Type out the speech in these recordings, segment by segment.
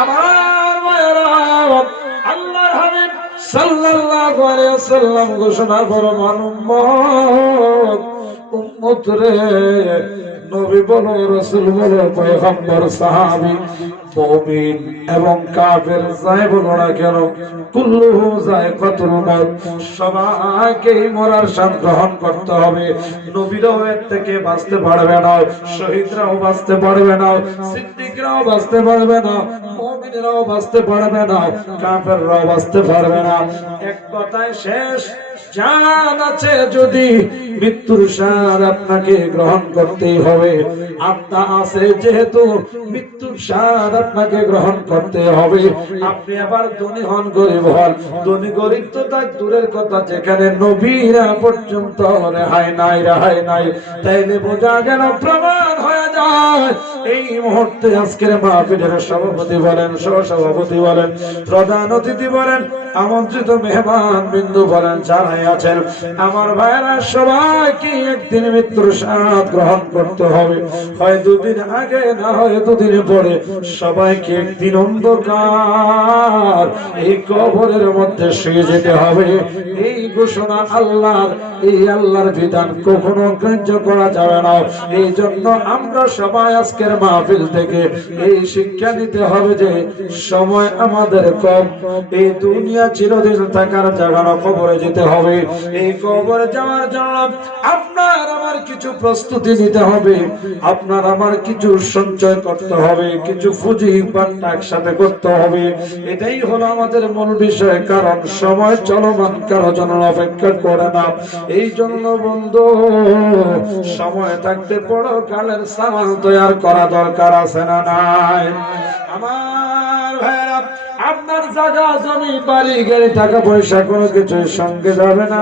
আমার মায়েরা আল্লাহর হাবিব সাল্লাল্লাহু আলাইহি ওয়াসাল্লাম ঘোষণা ফরমান উম্মত রে নবী বলো রাসূল বলো পয়গম্বর সাহাবী মুমিন এবং কাফের যাই বলো না কেন কুল্লুহু যায়কাতুল মউত সবাইকে মরার স্বাদ গ্রহণ করতে হবে। নবীরাও এর থেকে বাঁচতে পারবে না, শহীদরাও বাঁচতে পারবে না, সিদ্দিকরাও বাঁচতে পারবে না, মুমিনরাও বাঁচতে পারবে না, কাফেররাও বাঁচতে পারবে না। এক কথায় শেষ জান আছে যদি মৃত্যুর স্বাদ আপনাকে গ্রহণ করতেই হবে। আত্মা আছে যেহেতু মৃত্যুর স্বাদ আপনাকে গ্রহণ করতে হবে। আপনি আবার ধনী হন গরিব হন, ধনী গরিব তো তার দূরের কথা, যেখানে নবীরা পর্যন্ত রেহাই নাই, তাইলে বোঝা গেল প্রমাণ হয়ে যায় এই মুহূর্তে আজকের মাহফিলের সভাপতি বলেন, সহসভাপতি বলেন, প্রধান অতিথি বলেন, আমন্ত্রিত মেহমান বিন্দু বলেন, যারাই আছেন আমার ভাইরা সবাইকে একদিন মৃত্যুর স্বাদ গ্রহণ করতে হবে। হয় দুদিন আগে না হয় দুদিন পরে সবাইকে একদিন অন্ধকার এই কবরের মধ্যে শুয়ে যেতে হবে। এই ঘোষণা আল্লাহর, এই আল্লাহর বিধান কখনো গ্রাহ্য করা যাবে না। এই জন্য আমরা সবাই আজকের মাহফিল থেকে এই শিক্ষা নিতে হবে যে সময় আমাদের কম, এই দুনিয়া চিরদিন থাকার জায়গা না, কবরে যেতে হবে। এই কবরে যাওয়ার জন্য আপনার আমার কিছু প্রস্তুতি নিতে হবে, আপনার আমার কিছু সঞ্চয় করতে হবে, কিছু পুঁজি বান্না একসাথে করতে হবে। এটাই হলো আমাদের মূল বিষয়, কারণ সময় চলমান, কারো জন্য অপেক্ষা করে না। এই জন্য বন্ধু সময় থাকতে পরকালের সামান তৈরি করা দরকার আছে না নাই? আমার ভাইরা, আপনার জায়গা জমি বাড়ি গাড়ি টাকা পয়সা কোনো কিছু সঙ্গে যাবে না,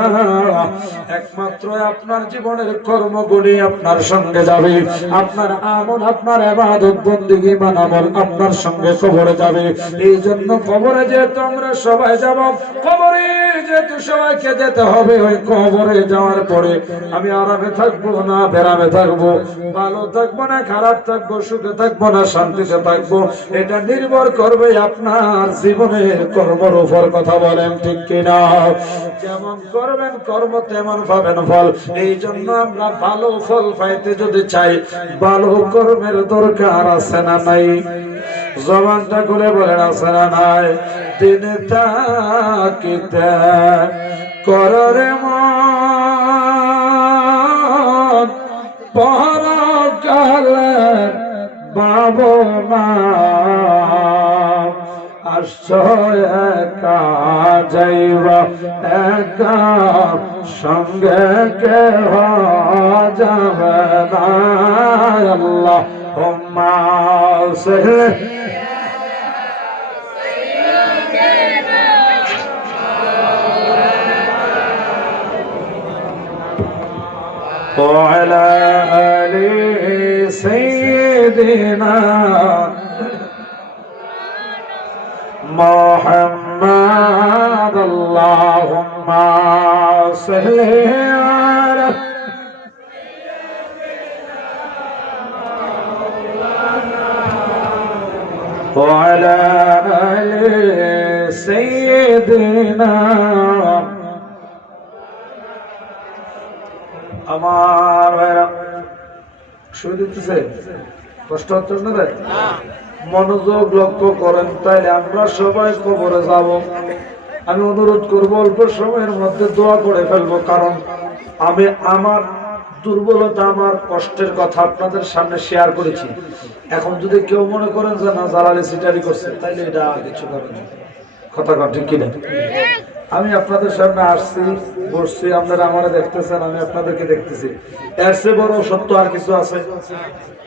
একমাত্র আপনার জীবনের কর্মগুলি আপনার সঙ্গে যাবে। আপনার আমল, আপনার ইবাদত বন্দেগী মানামল আপনার সঙ্গে কবরে যাবে। এই জন্য কবরে যেহেতু আমরা সবাই যাব, কবরে যেহেতু সবাইকে যেতে হবে, ওই কবরে যাওয়ার পরে আমি আরামে থাকবো না বেরামে থাকবো, ভালো থাকবো না খারাপ থাকবো, সুখে থাকবো না শান্তিতে থাকবো, এটা নির্ভর করবে আপনার জীবনের কর্মের উপর। কথা বলেন ঠিক কিনা? যেমন করবেন কর্ম তেমন পাবেন ফল। এই জন্য আমরা ভালো ফল পাইতে যদি চাই, ভালো কর্মের দরকার আছে না নাই? জবানটা খুলে বলেন আছে না নাই? দিনে তাকিতে কররে মন পরকালে ভাবনা আশ্রয় একা যাইবা, একা সঙ্গে কেহ যাবে না। আল্লাহ হুম্মা সাল্লি وعلى آل سيدنا محمد اللهم صل على وعلى آل سيدنا। আমার ভাইরা শুরু দিতেছে, কষ্ট হচ্ছে না? মনোযোগ লক্ষ্য করেন, তাইলে আমরা সবাই কবরে যাব। আমি অনুরোধ করব অল্প সময়ের মধ্যে দোয়া করে ফেলবো, কারণ আমি আমার দুর্বলতা, আমার কষ্টের কথা আপনাদের সামনে শেয়ার করেছি। এখন যদি কেউ মনে করেন যে না জালালি সিটারি করছে, তাইলে এটা কিছু করবে না। কথা ঠিক কিনা? আমি আপনাদের সামনে আসছি, বসছি, আপনারা আমারে দেখতেছেন, আমি আপনাদেরকে দেখতেছি। এর চেয়ে বড় সত্য আর কিছু আছে?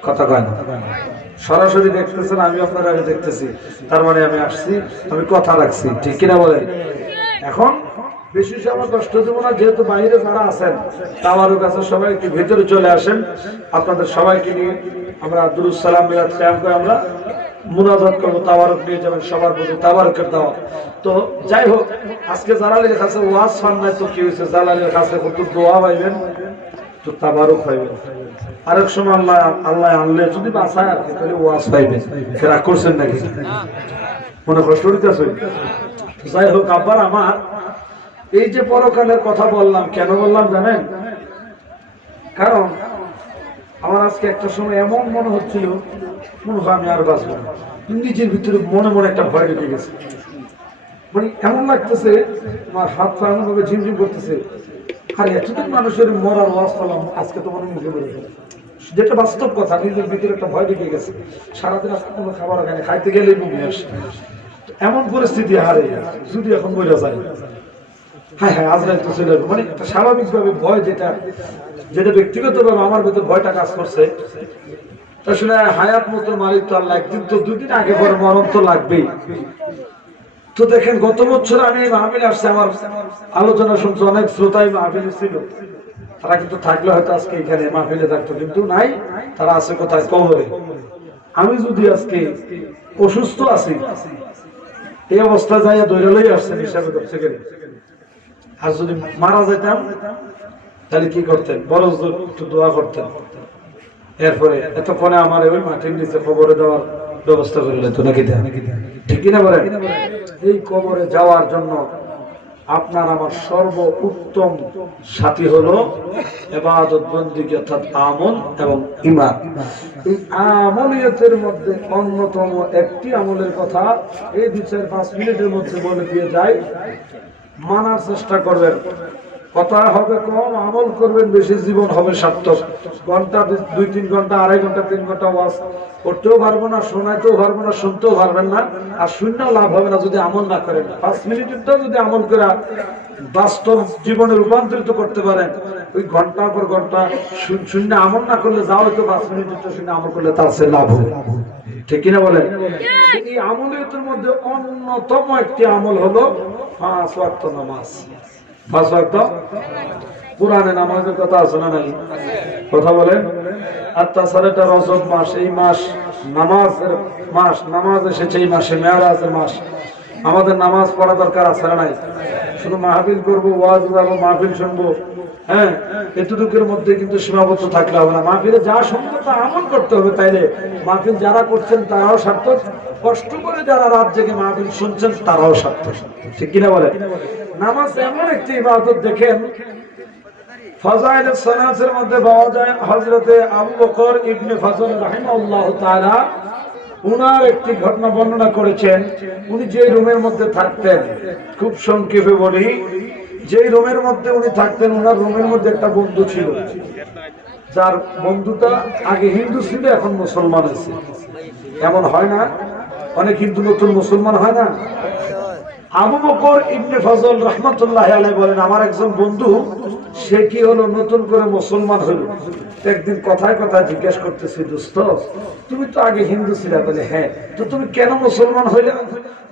কথা কয় না। সরাসরি দেখতেছেন, আমি আপনারা দেখতেছি, তার মানে আমি আসছি, আমি কথা রাখছি, ঠিক কিনা বলেন? এখন বেশি সময় কষ্ট দেবো না, যেহেতু বাইরে যারা আছেন তাওয়ারুর কাছে সবাই একটু ভেতরে চলে আসেন। আপনাদের সবাইকে নিয়ে আমরা দুরুদ সালাম মিলাদ কিয়াম করে আমরা মুনাজাত করবো, তাবারক নিয়ে যাবেন, সবার প্রতি তাবারকের দাওয়াত। তো যাই হোক, আজকে জালালের কাছে ওয়াজ ফান নাই তো কি হয়েছে, জালালের কাছে কত দোয়া পাইবেন, তো তাবারক পাইবেন। আরেক সময় আল্লাহ আল্লাহ আনলে যদি বাঁচায় আর কি, তাহলে ওয়াজ পাইবেন। রাগ করছেন নাকি? মনে কষ্ট হইতেছে? যাই হোক, আব্বার আমার এই যে পরকালের কথা বললাম, কেন বললাম জানেন? কারণ আমার আজকে একটা সময় এমন মনে হচ্ছিল, মনে হয় আমি আর বাঁচবো না। নিজের ভিতরে মনে মনে একটা ভয় ঢুকে গেছে। মানে এমন লাগতেছে, আমার হাত পা এমন ভাবে ঝিমঝিম করতেছে, আর এতদিন মানুষের মরার ওয়াজ করলাম, আজকে তো মনে মুখে বেড়ে গেল। যেটা বাস্তব কথা, নিজের ভিতরে একটা ভয় ঢুকে গেছে। সারাদিন আজকে কোনো খাবার খায়, খাইতে গেলেই মুখে আসে। এমন পরিস্থিতি হারে যদি এখন বলে যায়, হ্যাঁ হ্যাঁ আজরাইল তো চলে যাবে, মানে একটা স্বাভাবিকভাবে ভয়, যেটা ব্যক্তিগতভাবে আমার ভিতরে ভয়টা কাজ করছে। আসলে হায়াত মতো মালিক তো আল্লাহ, একদিন তো দুদিন আগে পরে মরণ তো লাগবেই। তো দেখেন, গত বছর আমি মাহফিলে আসছি, আমার আলোচনা শুনছে অনেক শ্রোতাই মাহফিলে ছিল। তারা কিন্তু থাকলে হয়তো আজকে এখানে মাহফিলে থাকতো, কিন্তু নাই, তারা আছে কোথায়? কবরে। আমি যদি আজকে অসুস্থ আছি, এই অবস্থা যাইয়া দৈরালই আসছেন হিসাবে করছে গেলে, আর যদি মারা যেতাম তাহলে কি করতেন? বড় একটু দোয়া করতেন। এরপরে এতক্ষণে আমার ওই মাটির নিচে কবরে দেওয়ার ব্যবস্থা করে নিত নাকি? ঠিক কিনা বলেন? এই কবরে যাওয়ার জন্য আপনার আমার সর্ব উত্তম সাথী হলো ইবাদত বন্দেগী, অর্থাৎ আমল এবং ঈমান। এই আমলিয়তের মধ্যে অন্যতম একটি আমলের কথা এই 2-4-5 মিনিটের মধ্যে বলে দিয়ে যায়। মানার চেষ্টা করবেন, কথা হবে কম, আমল করবেন বেশি, জীবন হবে সার্থক। ঘন্টা 2-3 ঘন্টা, 2.5 ঘন্টা, 3 ঘন্টা ওয়াজ করতেও পারবো না, শোনাইতেও পারবো না, শুনতেও পারবেন না, আর শূন্যও লাভ হবে না যদি আমল না করেন। 5 মিনিটেরটাও যদি আমল করে বাস্তব জীবনে রূপান্তরিত করতে পারেন, ওই ঘন্টার পর ঘন্টা শূন্য আমল না করলে যাও, হয়তো 5 মিনিটের শূন্য আমল করলে তার সে লাভ হবে। ঠিক কিনা বলেন? এই আমলের মধ্যে অন্যতম একটি আমল হলো 5 ওয়াক্ত নামাজ। 5 ওয়াক্ত কোরআনে নামাজের কথা আছে না নাই? কথা বলেন। আর তাছাড়া এটা রজব মাস, এই মাস নামাজের মাস, নামাজ এসেছে এই মাসে, মেরাজের মাস। আমাদের নামাজ পড়া দরকার আছে না নাই? শুধু মাহফিল করবো, ওয়াজ যাবো, মাহফিল শুনবো, হ্যাঁ, এতটুকুর মধ্যে কিন্তু সীমাবদ্ধ থাকলে হবে না। মাহফিলে যা শুনবো তা আমল করতে হবে। তাইলে মাহফিল যারা করছেন তারাও সার্থক, কষ্ট করে যারা রাত জেগে মাহফিল শুনছেন তারাও সার্থক। ঠিক কিনা বলে? নামাজ এমন একটি ইবাদত, দেখেন ফাজাইল সালাতের মধ্যে পাওয়া যায় হযরতে আবু বকর ইবনে ফজল রাহিমাহুল্লাহ তাআলা, উনার একটি ঘটনা বর্ণনা করেছেন। উনি যে রুমের মধ্যে থাকতেন, খুব সংক্ষেপে বলি, যে রুমের মধ্যে উনি থাকতেন, উনার রুমের মধ্যে একটা বন্ধু ছিল, যার বন্ধুটা আগে হিন্দু ছিল, এখন মুসলমান হয়েছে। এমন হয় না? অনেক হিন্দু নতুন মুসলমান হয় না? আবু বকর ইবনে ফজল রাহমাতুল্লাহি আলাইহি বলেন, আমার একজন বন্ধু, সে কি হলো, নতুন করে মুসলমান হলো। একদিন কথায় কথায় জিজ্ঞেস করতেছি, দোস্ত তুমি তো আগে হিন্দু ছিলে? বলে হ্যাঁ। তো তুমি কেন মুসলমান হইলে?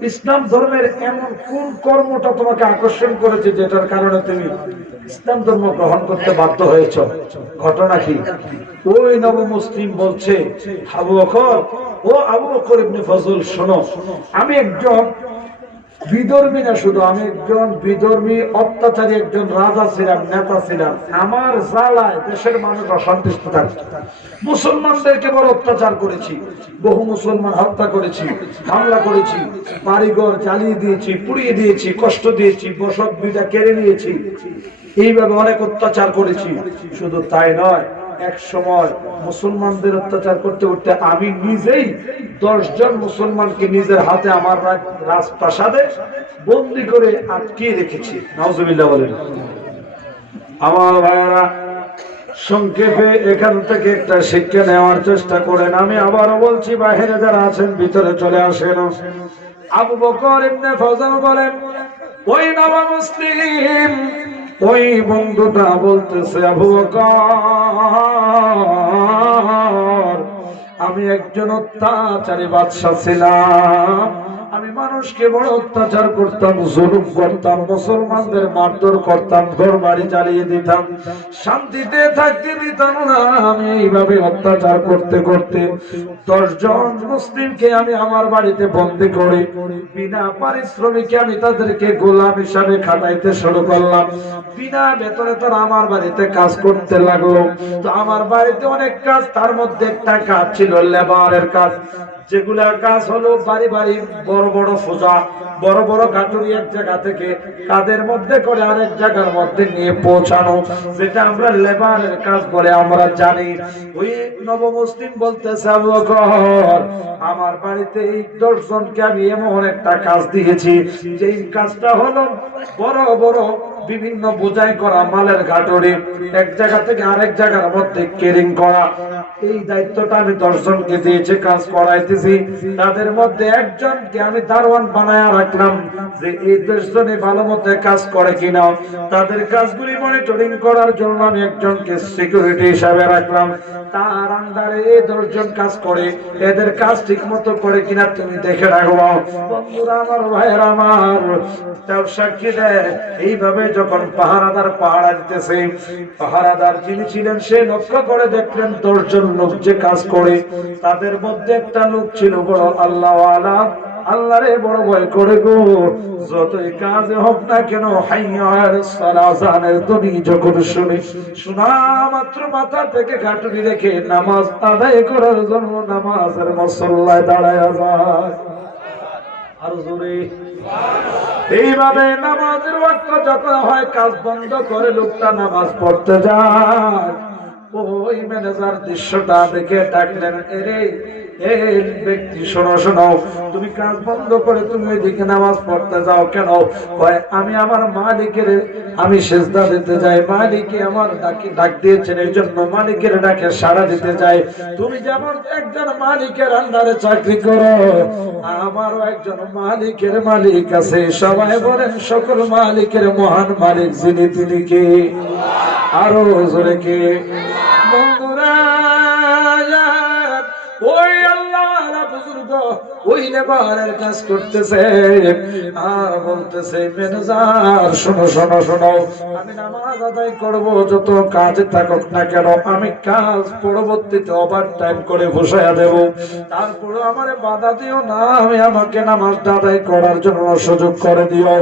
ইসলাম ধর্মের এমন কোন কর্মটা তোমাকে আকর্ষণ করেছে যেটার কারণে তুমি ইসলাম ধর্ম গ্রহণ করতে বাধ্য হয়েছ? ঘটনা কি? ওই নব মুসলিম বলছে, আবু বকর, ও আবু বকর ইবনে ফজল, শোনো, আমি একজন বিধর্মী না, শুধু আমি একজন বিধর্মী অত্যাচারী একজন রাজা ছিলাম, নেতা ছিলাম। আমার জ্বালায় দেশের মানুষ অসন্তুষ্ট থাকত। মুসলমানদেরকে বড় অত্যাচার করেছি, বহু মুসলমান হত্যা করেছি, হামলা করেছি, বাড়িঘর জ্বালিয়ে দিয়েছি, পুড়িয়ে দিয়েছি, কষ্ট দিয়েছি, বসত বিটা কেড়ে নিয়েছি, এইভাবে অনেক অত্যাচার করেছি। শুধু তাই নয়, এক সময় মুসলমানদের অত্যাচার করতে করতে আমি নিজেই 10 জন মুসলমানকে নিজের হাতে আমার রাজপ্রাসাদে বন্দী করে আটকিয়ে রেখেছি। নাউজুবিল্লাহ বলেন। আমার ভাইয়েরা, সংক্ষেপে এখান থেকে একটা শিক্ষা নেওয়ার চেষ্টা করেন। আমি আবারও বলছি, বাইরে যারা আছেন ভিতরে চলে আসেন। আবু বকর ইবনে ফজল বলেন, ওই নবা মুসলিম, ওই বন্ধুটা বলতেছে, আবু বকর, আমি একজন অত্যাচারী বাদশা ছিলাম, আমি মানুষকে বড় অত্যাচার করতাম, জুলুম করতাম, মুসলমানদের মারধর করতাম, ঘর বাড়ি জ্বালিয়ে দিতাম, শান্তিতে থাকতে দিতাম না। আমি এইভাবে অত্যাচার করতে করতে 10 জন মুসলিমকে আমি আমার বাড়িতে বন্দী করে বিনা পারিশ্রমিকে আমি তাদেরকে গোলাম হিসাবে খাটাইতে শুরু করলাম। বিনা বেতনে তারা আমার বাড়িতে কাজ করতে লাগলো। তো আমার বাড়িতে অনেক কাজ, তার মধ্যে একটা কাজ ছিল লেবারের কাজ, যেগুলা কাজ হলো বাড়ি বাড়ি বড় বড় সোজা বড় বড় কাটুরি এক জায়গা থেকে কাদের মধ্যে করে আরেক জায়গার মধ্যে নিয়ে পৌঁছানো, যেটা আমরা লেবারের কাজ বলে আমরা জানি। ওই নবমুসলিম বলতেছে, আবু বকর, আমার বাড়িতে এই 10 জনকে আমি এমন একটা কাজ দিয়েছি, যেই কাজটা হলো বড় বড় বিভিন্ন বোঝাই করা মালের ঘাটুরি এক জায়গা থেকে আরেক জায়গার মধ্যে ক্যারিং করা। এই দায়িত্বটা আমি 10 জনকে দিয়েছি, কাজ করাইতেছি। তাদের মধ্যে একজনকে আমি দারোয়ান বানায় রাখলাম, যে এই 10 জনে ভালো মতো কাজ করে কিনা। তাদের কাজগুলি মনিটরিং করার জন্য আমি একজনকে সিকিউরিটি হিসাবে রাখলাম। তার আন্ডারে এই 10 জন কাজ করে, এদের কাজ ঠিক মতো করে কিনা তুমি দেখে রাখো। বন্ধুরা আমার, ভাইয়েরা আমার, তাও সাক্ষী দেয়। এইভাবে যখন পাহারাদার পাহারা দিতেছে, পাহারাদার যিনি ছিলেন সে লক্ষ্য করে দেখলেন 10 জন লোক যে কাজ করে, তাদের মধ্যে একটা লোক ছিল বড় আল্লাহওয়ালা, আল্লাহরে বড় ভয় করে গো। যতই কাজ হোক না কেন, হাইয়া আলাস সালাহ আযানের ধ্বনি যখন শুনে, শোনা মাত্র মাথা থেকে ঘাটুরি রেখে নামাজ আদায় করার জন্য নামাজের মুসল্লায় দাঁড়ায় যায়। আর জোরে এইভাবে নামাজের ওয়াক্ত যখন হয়, কাজ বন্ধ করে লোকটা নামাজ পড়তে যায়। ওই ম্যানেজার দৃশ্যটা দেখে ডাকলেন, এরে এই ব্যক্তি, শোনো শোনো, তুমি কাজ বন্ধ করে তুমি ওইদিকে নামাজ পড়তে যাও কেন? আমি আমার মালিকের আমি সেজদা দিতে যাই, মালিকে আমার ডাক দিয়েছেন, এই জন্য মালিকের ডাকে সাড়া দিতে যাই। তুমি যেমন একজন মালিকের আন্ডারে চাকরি করো, আমারও একজন মালিকের মালিক আছে। সবাই বলেন, সকল মালিকের মহান মালিক যিনি, তিনি কে? আরো জোরে কে? বন্ধুরা, ওই আল্লাহ বুজুর্গ ওই লেবারের কাজ করতেছে আর বলতেছে, ম্যানেজার শোনো শোনো শোনো, আমি নামাজ আদায় করব, যত কাজে থাকুক না কেন, আমি কাজ পরবর্তীতে ওভার টাইম করে বসায়া দেব, তারপরে আমারে বাধা দিও না, আমি আমাকে নামাজটা আদায় করার জন্য সুযোগ করে দিও।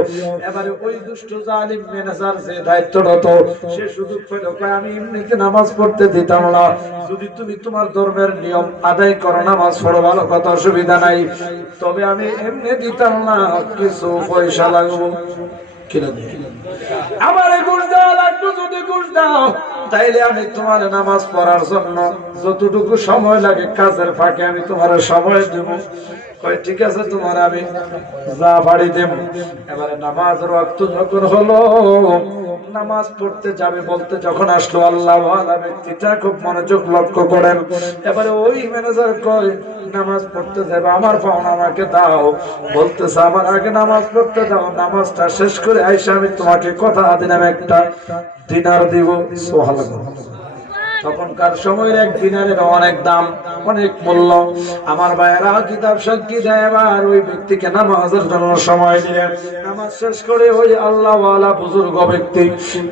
এবারে ওই দুষ্ট জালিম ম্যানেজার যে দায়িত্বরত, সে সুযোগ পেল, আমি এমনিতে নামাজ পড়তে দিতাম না, যদি তুমি তোমার ধর্মের নিয়ম আদায় করো, নামাজ পড়ো, ভালো কথা, অসুবিধা নাই, তবে আমি এমনি দিতাম না, কিছু পয়সা লাগবো। আমার ঘুষ দেওয়া লাগবে, যদি ঘুষ দাও তাইলে আমি তোমার নামাজ পড়ার জন্য যতটুকু সময় লাগে কাজের ফাঁকে আমি তোমার সময় দেব। ঠিক আছে, তোমার আমি যা বাড়ি দেব। এবারে নামাজের ওয়াক্ত যখন হলো, নামাজ পড়তে যাবে বলতে যখন আসলো, আল্লাহ ওয়ালা ব্যক্তিটা খুব মনোযোগ লক্ষ্য করেন। এবারে ওই ম্যানেজার কয়, নামাজ পড়তে যাবে, আমার পাওনা আমাকে দাও। বলতেছে, আমার আগে নামাজ পড়তে দাও, নামাজটা শেষ করে আইসা আমি তোমাকে কথা দিলাম একটা দিনার দিব। সুবহানাল্লাহ। তখনকার সময়ের 1 দিনারের অনেক দাম, অনেক মূল্য। আমার ভাইয়েরা কিতাব সাক্ষী দেয়, এবার ওই ব্যক্তিকে নামাজের জন্য সময় দিলেন। নামাজ শেষ করে ওই আল্লাহ ওয়ালা বুজুর্গ ব্যক্তি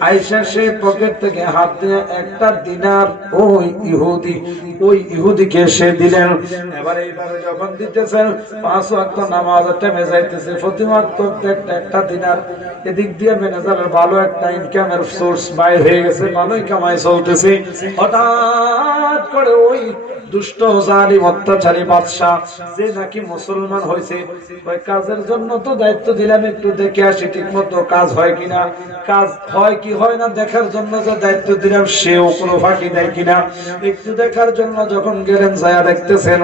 আইসা সেই পকেট থেকে হাত দিয়ে একটা দিনার ওই ইহুদিকে সে দিলেন। এবার এইভাবে যখন দিতেছেন, 5 ওয়াক্ত নামাজ টাইমে যাইতেছে, প্রতি ওয়াক্ত একটা দিনার। এদিক দিয়ে ম্যানেজারের ভালো একটা ইনকামের সোর্স বাইর হয়ে গেছে, ভালোই কামাই চলতেছে। হঠাৎ করে ওই দুষ্ট জালিম অত্যাচারী বাদশা, যে নাকি মুসলমান হয়েছে, ওই কাজের জন্য তো দায়িত্ব দিলাম, একটু দেখে আসি ঠিক মতো কাজ হয় কিনা, কাজ হয় কি হয় না দেখার জন্য যে দায়িত্ব দিলাম, সেও কোনো ফাঁকি দেয় কিনা একটু দেখার জন্য যখন গেলেন, যায়া দেখতেছেন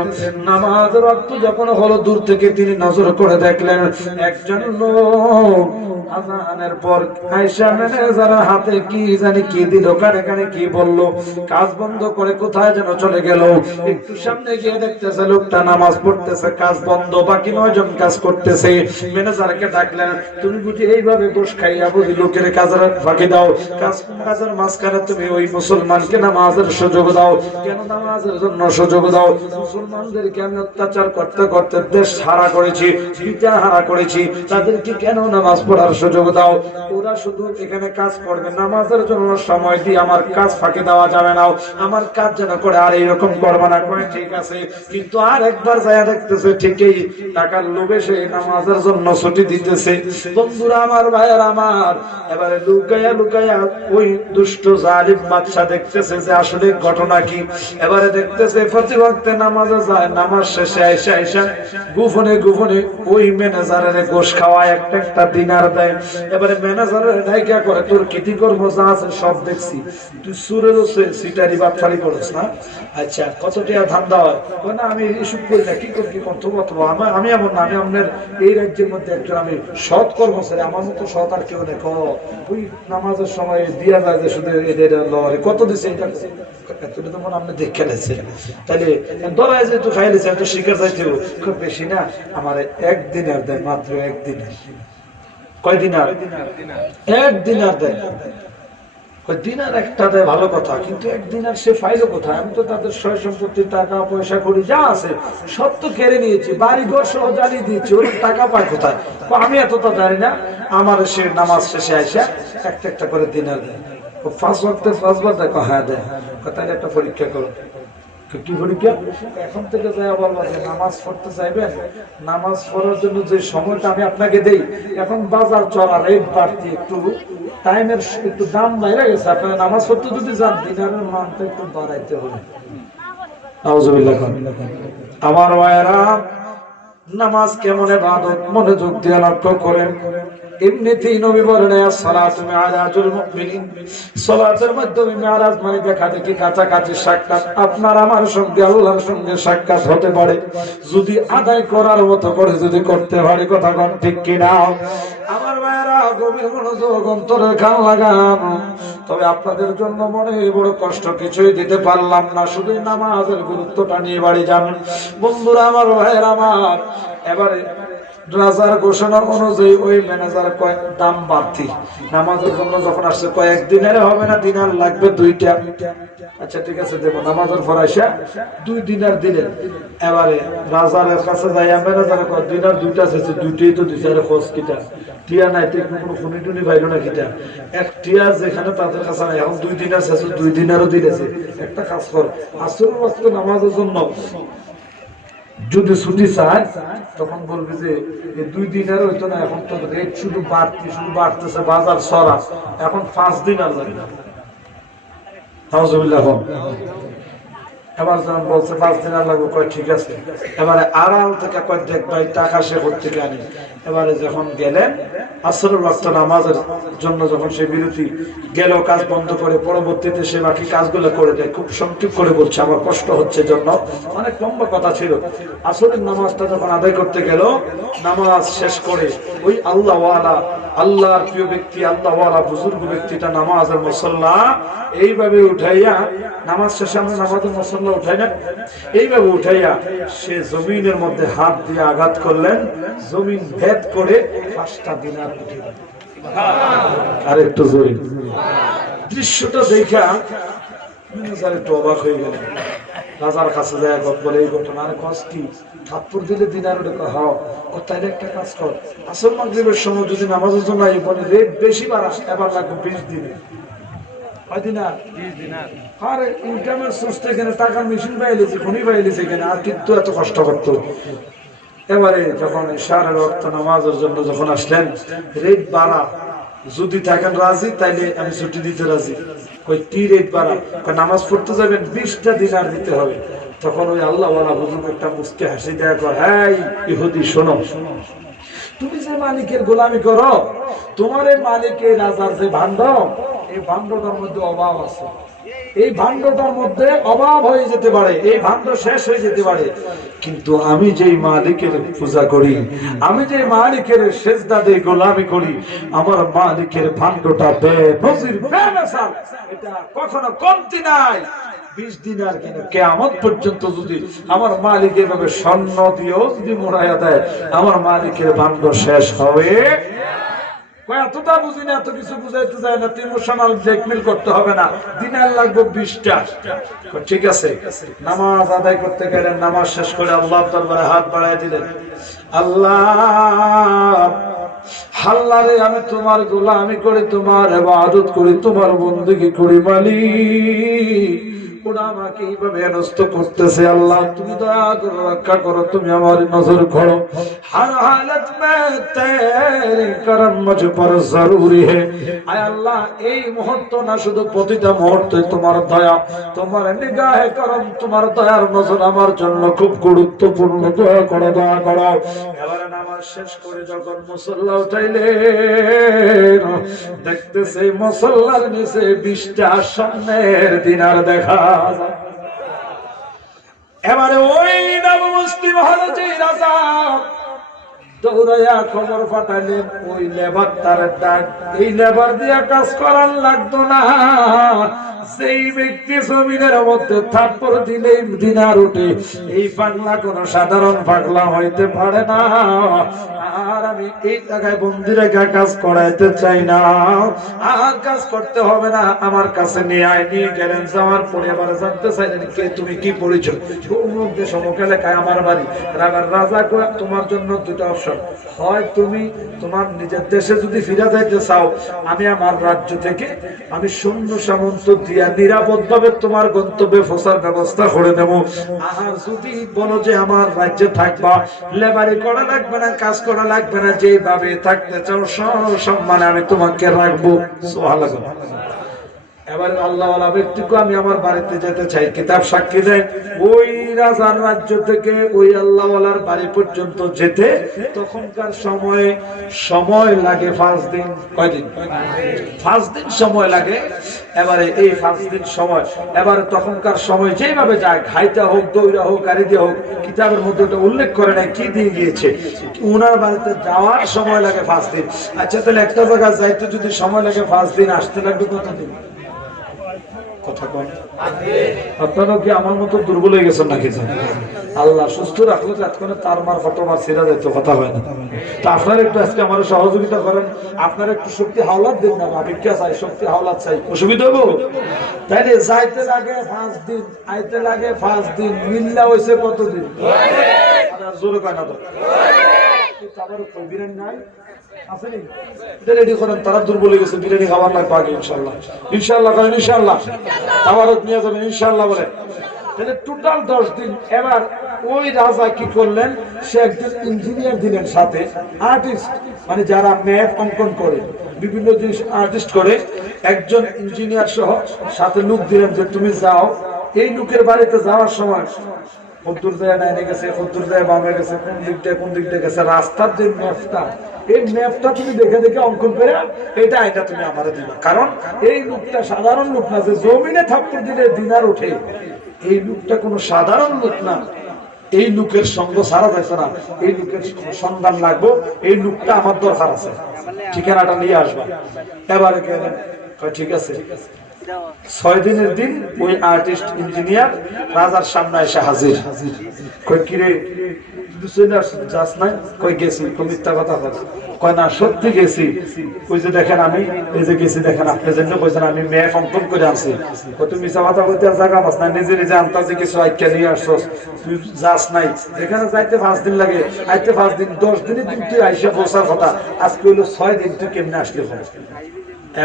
নামাজের ওয়াক্ত যখন হলো, দূর থেকে তিনি নজর করে দেখলেন একজন লোক আযানের পর আয়েশা ম্যানেজার হাতে কি জানি কি দিল, কানে কানে কি বলল, কাজ বন্ধ করে কোথায় যেন চলে গেল। একটু একটু সামনে গিয়ে দেখতেছে লোকটা নামাজ পড়তেছে, কাজ বন্ধ, বাকি 9 জন কাজ করতেছে। ম্যানেজারকে ডাকলেন, তুমি বুঝি এইভাবে গোশ খাইয়া বুঝি লোকের কাজের ফাঁকি দাও? কাজের মাঝখানে তুমি ওই মুসলমানকে নামাজের সুযোগ দাও কেন? নামাজের জন্য সুযোগ দাও। মুসলমানদেরকে আমি অত্যাচার করতে করতে দেশ হারা করেছি, বিটা হারা করেছি, তাদেরকে কেন নামাজ পড়ার সুযোগ দাও? ওরা শুধু এখানে কাজ করবে, নামাজের জন্য সময় দিয়ে আমার কাজ ফাঁকি দেওয়া যাবে না, আমার কাজ যেন করে আর এইরকম করবে না। করে ঠিক আছে, কিন্তু আর একবার যায় দেখতেছে ঠিকই টাকার লোভে সে নামাজের জন্য ছুটি দিতেছে। বন্ধুরা আমার, ভাইয়ের আমার, এবারে লুকাইয়া লুকাইয়া ওই দুষ্ট জালিম বাদশা দেখতেছে যে আসলে ঘটনা কি। এবারে দেখতেছে প্রতি ওয়াক্তে নামাজে যায়, নামাজ শেষে আইসা আইসা গোপনে গোপনে ওই ম্যানেজারের গোশ খাওয়ায় একটা একটা দিনার দেয়। এবারে ম্যানেজারের ডাইকা করে, তোর কিটি করবো যা আছে সব দেখছি, তুই সুরের সিটারি বাটফারি করিস না? আচ্ছা, কত টাকা ধান্দা হয়? না আমি এসব করি না, কি করি, কি করতে পারবো? আমি এমন না, আমি আপনার এই রাজ্যের মধ্যে একজন আমি সৎ কর্মচারী, আমার মতো সৎ আর কেউ নেই। ওই নামাজের সময় দিয়া যায় যে শুধু এদের লরে কত দিচ্ছে, এটা এতটা তো মনে আপনি দেখে নিয়েছে, তাহলে ধরায় যে একটু খাই নিয়েছে, একটু শিকার যাইতে খুব বেশি না, আমার একদিনের দেয়, মাত্র একদিনের। কয়দিন আর? একদিন আর দেয়। দিনার একটা দেয় ভালো কথা, কিন্তু একদিন আর সে ফাইল কোথায়? আমি তো তাদের সয় সম্পত্তি, টাকা পয়সা করি যা আছে সব তো কেড়ে নিয়েছি, বাড়ি ঘর সহ জ্বালিয়ে দিয়েছি, ওর টাকা পায় কোথায়? আমি এতটা জানি না। আমার সে নামাজ শেষে আসে একটা একটা করে দিনার দেয়। 5 ওয়াক্তে 5 বার দেখো, হ্যাঁ দেয়। তাহলে একটা পরীক্ষা করো। কি পরীক্ষা? এখন থেকে যাই বলবো যে নামাজ পড়তে চাইবেন, নামাজ পড়ার জন্য যে সময়টা আমি আপনাকে দেই, এখন বাজার চলা রেট বাড়তি, একটু টাইমের একটু দাম বাইরে গেছে, আপনারা নামাজ পড়তে যদি যান দিনারের মানটা একটু বাড়াইতে হবে। আউযুবিল্লাহ। আমার ভাইয়েরা, নামাজ কেমন ইবাদত মনোযোগ দিয়ে লক্ষ্য করেন। এমনিতেই নবী বলেন, সালাতু মিআরাজুল মুমিনিন, সালাতের মাধ্যমে মিআরাজ মানে দেখা দেখি, কাছাকাছি সাক্ষাৎ, আপনার আমার সঙ্গে আল্লাহর সঙ্গে সাক্ষাৎ হতে পারে যদি আদায় করার মতো করে যদি করতে পারে। কথা কোন ঠিক কিনা? আমার ভাইয়েরা, গভীর মনোযোগ অন্তরে কান লাগান। তবে আপনাদের জন্য মনে বড় কষ্ট, কিছুই দিতে পারলাম না, শুধু নামাজের গুরুত্বটা নিয়ে বাড়ি যান। বন্ধুরা আমার, ভাইয়েরা আমার, এবারে রাজার ঘোষণা অনুযায়ী ওই ম্যানেজার কয় দাম বাড়তি, নামাজের জন্য যখন আসছে কয়েক দিনের হবে না, দিনার লাগবে 2টা। আচ্ছা ঠিক আছে দেবো। নামাজের পর আসা 2 দিনার দিলেন। এবারে রাজারের কাছে যাই, ম্যানেজার কয় দিনার 2টা আছে, 2টাই তো দিছে, আরে খোঁজ কিটা টিয়া নাই, কোনো ফোনি টুনি পাইল না কিটা, এক টিয়া যেখানে তাদের কাছে নাই, এখন 2 দিনার আছে, 2 দিনারও দিয়েছে। একটা কাজ কর, আসল ওয়াক্ত নামাজের জন্য যদি ছুটি চায় তখন বলবে যে 2 দিনের হইতো না, এখন তো রেট শুধু বাড়তেছে, বাজার সরা, এখন 5 দিন আর লাগবে। নাউজুবিল্লাহ। এবার যখন বলছে 5 দিন আর লাগবে, কয় ঠিক আছে। এবারে আড়াল থেকে কয় দেখ ভাই টাকা সে থেকে আনি। এবারে যখন গেলেন আসরের ওয়াক্ত নামাজের জন্য, যখন সে বিরতি গেল, কাজ বন্ধ করে পরবর্তীতে সে বাকি কাজগুলো করে দেয়। খুব সংক্ষেপ করে বলছে, আমার কষ্ট হচ্ছে জন্য, অনেক লম্বা কথা ছিল। আসরের নামাজটা যখন আদায় করতে গেল, নামাজ শেষ করে ওই আল্লাহওয়ালা, আল্লাহর প্রিয় ব্যক্তি, আল্লাহওয়ালা বুজুর্গ ব্যক্তিটা নামাজের মুসল্লা এইভাবে উঠাইয়া, নামাজ শেষে আমরা নামাজের মুসল্লা উঠাই না, এইভাবে উঠাইয়া সে জমিনের মধ্যে হাত দিয়ে আঘাত করলেন, জমিন ভেদ করে 5টা দিনার উঠে গেল। আর একটু জোরে। দৃশ্যটা দেখা একটু অবাক হয়ে গেল। রাজার কাছে যায়, বলে এই ঘটনা, আর কষ্ট কি? থাপ্পড় দিলে দিনার উঠে? হ্যাঁ। তাইলে একটা কাজ কর, আসর মাগরিবের সময় যদি নামাজের জন্য বলে রেট বেশি বাড়া, এবার লাগবে 20 দিনে। কয় দিনার? 20 দিনার। আরে ইনকামের সোর্স এখানে, টাকার মেশিন পাইলেছে, ফোনই পাইলেছে এখানে, আর কিন্তু এত কষ্ট করতো। এবারে যখন ইশারের ওয়াক্ত নামাজের জন্য যখন আসলেন, রেট বাড়া, যদি থাকেন রাজি তাইলে আমি ছুটি দিতে রাজি। কই কি রেট বাড়া? নামাজ পড়তে যাবেন, 20টা দিনার দিতে হবে। তখন ওই আল্লাহওয়ালা বুজুর্গ একটা মুস্কি হাসি দেয়া কয়, হ্যাঁ ইহুদি শোনো, তুমি যে মালিকের গোলামি করো, তোমার এই মালিকের রাজার যে ভাণ্ড, এই ভাণ্ডটার মধ্যে অভাব আছে, এই ভাণ্ডটার মধ্যে অভাব হয়ে যেতে পারে, এই ভাণ্ড শেষ হয়ে যেতে পারে, কিন্তু আমি যেই মালিকের পূজা করি, আমি যে মালিকের সেজদা দেই, গোলামি করি, আমার মালিকের ভাণ্ডটা বেনজির, বেমিসাল, এটা কখনো কমতি নাই। 20 দিনার কেন কিয়ামত পর্যন্ত যদি আমার মালিক এভাবে স্বর্ণ দিয়েও যদি মোড়াইয়া দেয়, আমার মালিকের ভাণ্ড শেষ হবে। এতটা বুঝি না, এত কিছু বুঝাইতে যায় না, ইমোশনাল ব্ল্যাকমেল করতে হবে না, দিনার লাগবে 20টা। ঠিক আছে, নামাজ আদায় করতে গেলেন, নামাজ শেষ করে আল্লাহ দরবারে হাত বাড়ায় দিলেন, আল্লাহ আল্লাহরে আমি তোমার গোলামি করি, তোমার ইবাদত করি, তোমার বন্দেগী করি, মালিক ওরা আমাকে এইভাবে হেনস্থ করতেছে, আল্লাহ তুমি দয়া করো, রক্ষা করো, তুমি আমার নজর করো। হর হালত মে তেরি করম মুঝ পর জরুরি হে। আয় আল্লাহ, এই মুহূর্ত না, শুধু প্রতিটা মুহূর্তে তোমার দয়া, তোমার নিগাহে করম, তোমার দয়ার নজর আমার জন্য খুব গুরুত্বপূর্ণ। দয়া করো, দয়া করো। এবারে নামাজ শেষ করে যখন মুসল্লা উঠাইলেন, দেখতেছে মুসল্লার নিচে 20টা স্বর্ণের দিনার দেখা। এবারে ওই নব মুসলিম হযরত রাজা দৌড়াইয়া খবর পাঠালেন, ওই লেবার তার ডাক, এই লেবার দিয়া কাজ করার লাগতো না, সেই ব্যক্তি জমিনের মধ্যে থাপ্পড় দিলেই দিনার উঠে। এই পাগলা কোন সাধারণ পাগলা হইতে পারে না, আর আমি এই জায়গায় বন্দি রেখা কাজ করাইতে চাই না, আর কাজ করতে হবে না, আমার কাছে নিয়ে আয়। নিয়ে গেলেন, যাওয়ার পরে আবার জানতে চাইলেন, কে তুমি, কি পরিচয়? অমুক দেশ, অমুক এলাকায় আমার বাড়ি। রাজা কয়, তোমার জন্য দুটো অপশন, হয় তুমি তোমার নিজের দেশে যদি ফিরে যাইতে চাও, আমি আমার রাজ্য থেকে আমি সৈন্য সামন্ত দিয়া নিরাপদ ভাবে তোমার গন্তব্যে পৌঁছার ব্যবস্থা করে দেব, আর যদি বলো যে আমার রাজ্যে থাকবা, লেবারি করা লাগবে না, কাজ করা লাগবে না, যেভাবে থাকতে চাও সম্মানে আমি তোমাকে রাখবো। সুবহানাল্লাহ। এবার আল্লাহওয়ালা ব্যক্তিকে আমি আমার বাড়িতে যেতে চাই, কিতাব সাক্ষী দেয় ওই রাজার রাজ্য থেকে ওই আল্লাহওয়ালার বাড়ি পর্যন্ত যেতে তখনকার সময় লাগে 5 দিন। কয়দিন? 5 দিন সময় লাগে। এবারে এই 5 দিন সময়, এবারে তখনকার সময় যেভাবে যায়, ঘাইটা হোক, দৌড়া হোক, গাড়ি দিয়ে হোক, কিতাবের মধ্যে ওটা উল্লেখ করে না কি দিয়ে গিয়েছে, উনার বাড়িতে যাওয়ার সময় লাগে 5 দিন। আচ্ছা, তাহলে একটা জায়গায় যাইতে যদি সময় লাগে 5 দিন, আসতে লাগবে কতদিন? আপনারা কি আমার মতো দুর্বল হয়ে গেছেন নাকি? আল্লাহ সুস্থ রাখলে এতক্ষণে তার মার কতবার ছেড়া যেত, কথা হয় না। তো আপনারা একটু আজকে আমার সহযোগিতা করেন, আপনারা একটু শক্তি হাওলাত দিন না, ভিক্ষা চাই, শক্তি হাওলাত চাই, অসুবিধা হবো? তাইলে যাইতে লাগে 5 দিন, আইতে লাগে 5 দিন, মিল্লা হয়েছে কতদিন? জোরে কানা তো বিরিয়ানি নাই আসেনি, রেডি করেন, তারা দুর্বল হয়ে গেছে, বিরিয়ানি খাবার লাগবে আগে। ইনশাল্লাহ, ইনশাল্লাহ করেন, ইনশাল্লাহ আবার নিয়ে যাবেন, ইনশাল্লাহ বলে। তাহলে টোটাল 10 দিন। এবার ওই রাজা কি করলেন, সে একজন ইঞ্জিনিয়ার দিলেন সাথে, আর্টিস্ট, মানে যারা ম্যাপ অঙ্কন করে, বিভিন্ন জিনিস আর্টিস্ট করে, একজন ইঞ্জিনিয়ার সহ সাথে লোক দিলেন যে তুমি যাও, এই লোকের বাড়িতে যাওয়ার সময় কদ্দুর যায় ডাইনে গেছে, কদ্দুর যায় বামে গেছে, কোন দিকটা গেছে, রাস্তার যে ম্যাপটা, এই ম্যাপটা তুমি দেখে দেখে অঙ্কন করে এটা তুমি আমারে দিবা। কারণ এই লোকটা সাধারণ লোক না, যে জমিনে থাপ্পড় দিলে দিনার ওঠে, এই লোকটা কোনো সাধারণ লোক না, এই লোকের সঙ্গ সারা যাচ্ছে না, এই লোকের সন্ধান লাগবো, এই লোকটা আমার দরকার আছে, ঠিকানাটা নিয়ে আসবা। এবারে গেলেন, ঠিক আছে। 6 দিনের দিন ওই আর্টিস্ট ইঞ্জিনিয়ার রাজার সামনে এসে হাজির। কই কিরে যাস নাই? কই গেছি। মিথ্যা কথা কয় না, সত্যি গেছি। ওই যে দেখেন আমি এই যে গেছি, দেখেন আপনি জন্য কইছেন আমি ম্যাপ অঙ্কন করে আনছি। তুই মিথ্যা কথা কইতে আর জায়গা পাস না, নিজে নিজে আনতাছি কিছু আইকা নিয়ে আসছস, তুই যাস নাই। যেখানে যাইতে 5 দিন লাগে, আইতে 5 দিন, 10 দিনের দিন তুই আইসা পৌঁছার কথা, আজকে হইলো 6 দিন, তুই কেমনে আসলে?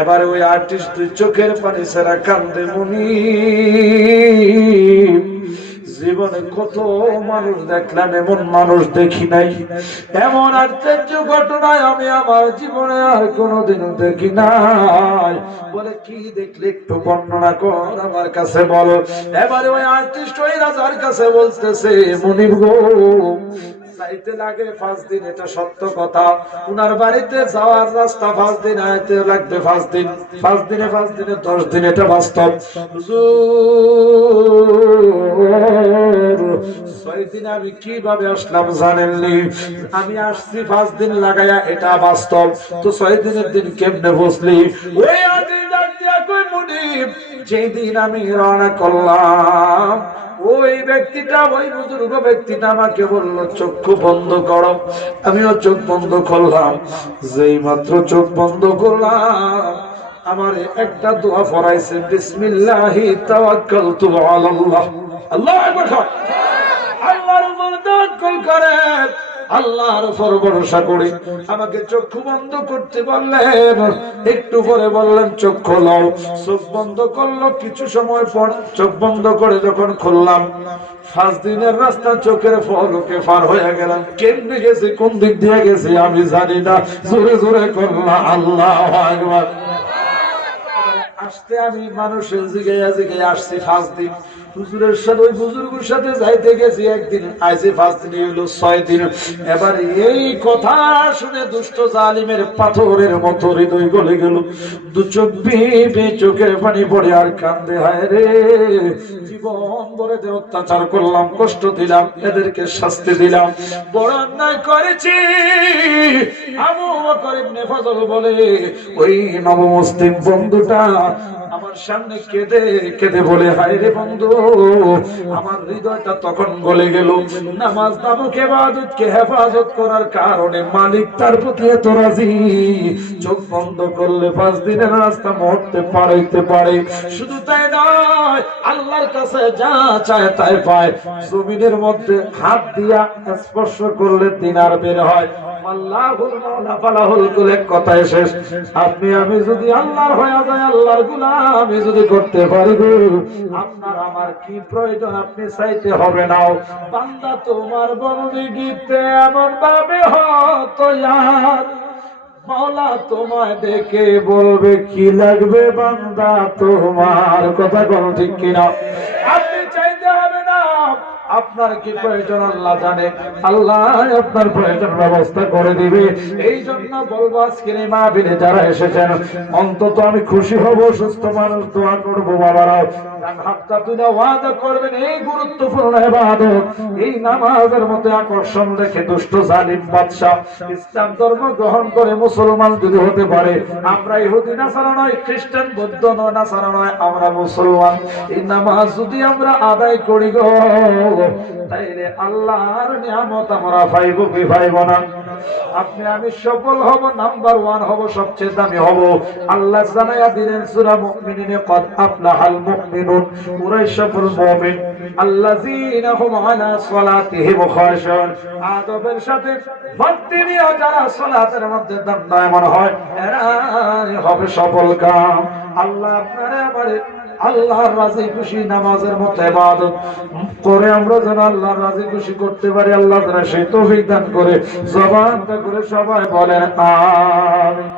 এবারে ওই আর্টিস্ট দুই চোখের পানি ছাড়া কান্দে, মনি জীবনে কত মানুষ দেখলাম, এমন মানুষ দেখি নাই, এমন আশ্চর্য ঘটনায় আমি আমার জীবনে আর কোনোদিনও দেখি নাই। বলে কি দেখলে একটু বর্ণনা কর আমার কাছে বলো। এবারে ওই আর্টিস্ট ওই রাজার কাছে বলতেছে, মনিব গো, যাইতে লাগে 5 দিন, এটা সত্য কথা। উনার বাড়িতে যাওয়ার রাস্তা 5 দিন, আইতে লাগবে 5 দিন, 5 দিনে 5 দিনে 10 দিন, এটা বাস্তব। 6 দিন আমি কিভাবে আসলাম জানেননি? আমি আসছি 5 দিন লাগাইয়া, এটা বাস্তব। তো 6 দিনের দিন কেমনে বসলি? ওই আদি ডাক দিয়া কই, মুনিব যেদিন আমি রওনা করলাম, ওই ব্যক্তিটা, ওই বুজুর্গ ব্যক্তিটা আমাকে বলল চক্ষু বন্ধ করো। আমিও চোখ বন্ধ করলাম। যেই মাত্র চোখ বন্ধ করলাম, আমার একটা দোয়া পড়াইছে, বিসমিল্লাহি তাওয়াক্কালতু আলাল্লাহ। আল্লাহু আকবার। আল্লাহর উপর তাওয়াক্কুল করে, আল্লাহর উপর ভরসা করে আমাকে চক্ষু বন্ধ করতে বললেন। একটু পরে বললেন চোখ খোলো। চোখ বন্ধ করলো। কিছু সময় পর চোখ বন্ধ করে যখন খুললাম, 5 দিনের রাস্তা চোখের পলকে পার হয়ে গেলাম। কেমনে গেছি, কোন দিক দিয়ে গেছি আমি জানি না। জোরে জোরে করলাম আল্লাহু আকবার। আসতে আমি মানুষের জিগাইয়া জিগাইয়া আসছি 5 দিন। হুজুরের সাথে, ওই বুজুর্গের সাথে যাইতে গেছি একদিন, আইছে 5 দিন, হইলো 6 দিন। এবার এই কথা শুনে দুষ্ট জালিমের পাথরের মতো হৃদয় গলে গেল। দু চোখ বেয়ে চোখের পানি পড়ে আর কান্দে, হায় রে, জীবন ভরে অত্যাচার করলাম, কষ্ট দিলাম, এদেরকে শাস্তি দিলাম, বড় অন্যায় করেছি। আবু বকর ইবনে ফজল বলে, ওই নবমুসলিম বন্ধুটা আমার সামনে কেঁদে কেঁদে বলে, হায় রে বন্ধু, আমার হৃদয়টা তখন গলে গেল। নামাজ নামক ইবাদতকে হেফাজত করার কারণে মালিক তার প্রতি এত রাজি, চোখ বন্ধ করলে 5 দিনের রাস্তা মুহূর্তে পারাইতে পারে। শুধু তাই নয়, আল্লাহর কাছে যা চায় তাই পায়। জমিনের মধ্যে হাত দিয়া স্পর্শ করলে দিনার বের হয়। আল্লাহুল মাওলা ফালাহুল কুল, কথায় শেষ। আপনি আমি যদি আল্লাহর হয়ে যায়, আল্লাহর গোলামি যদি করতে পারি, আপনার আমার কি প্রয়োজন আপনি চাইতে হবে না। বান্দা তোমার বন্দেগীতে এমন ভাবে হতো ইয়ার, মাওলা তোমায় দেখে বলবে কি লাগবে বান্দা তোমার। কথা কোন ঠিক কিনা? আপনি চাইতে হবে না, আপনার কি প্রয়োজন আল্লাহ জানে। আল্লাহ আপনার প্রয়োজন ব্যবস্থা করে দিবে। এই জন্য বলবো, আজকের এই মাহফিলে যারা এসেছেন, অন্তত আমি খুশি হব, সুস্থ মানুষ দোয়া করবো। বাবারা হাতটা তুলে ওয়াদা করবেন, এই গুরুত্বপূর্ণ ইবাদত, এই নামাজের মধ্যে আকর্ষণ রেখে দুষ্ট জালিম বাদশা ইসলাম ধর্ম গ্রহণ করে মুসলমান যদি হতে পারে, আমরা ইহুদি নাসারা নয়, খ্রিস্টান বৌদ্ধ নয়, নাসারা নয়, আমরা মুসলমান। এই নামাজ যদি আমরা আদায় করি গো, তাইলে আল্লাহর নিয়ামত আমরা পাইব কি পাইব না? আপনি আমি সফল হব, নাম্বার 1 হব, সবচেয়ে দামি হব। আল্লাহ জানায়া দিলেন সূরা মুমিনিনে, ক্বাদ আফলাহাল মুমিনুন, ওরাই সফল মুমিন আল্লাযীনা হুম আলা সালাতিহিম খাশিউন। আদবের সাথে ভক্তি নিয়ে যারা সালাতের মধ্যে দণ্ডায়মান হয়, এরাই হবে সফল কাম। আল্লাহ আপনারে আমারে আল্লাহর রাজি খুশি নামাজের মতো ইবাদত করে আমরা যেন আল্লাহর রাজি খুশি করতে পারি। আল্লাহ যেন সেই তৌফিক দান করে। জবানটা করে সবাই বলেন আমিন।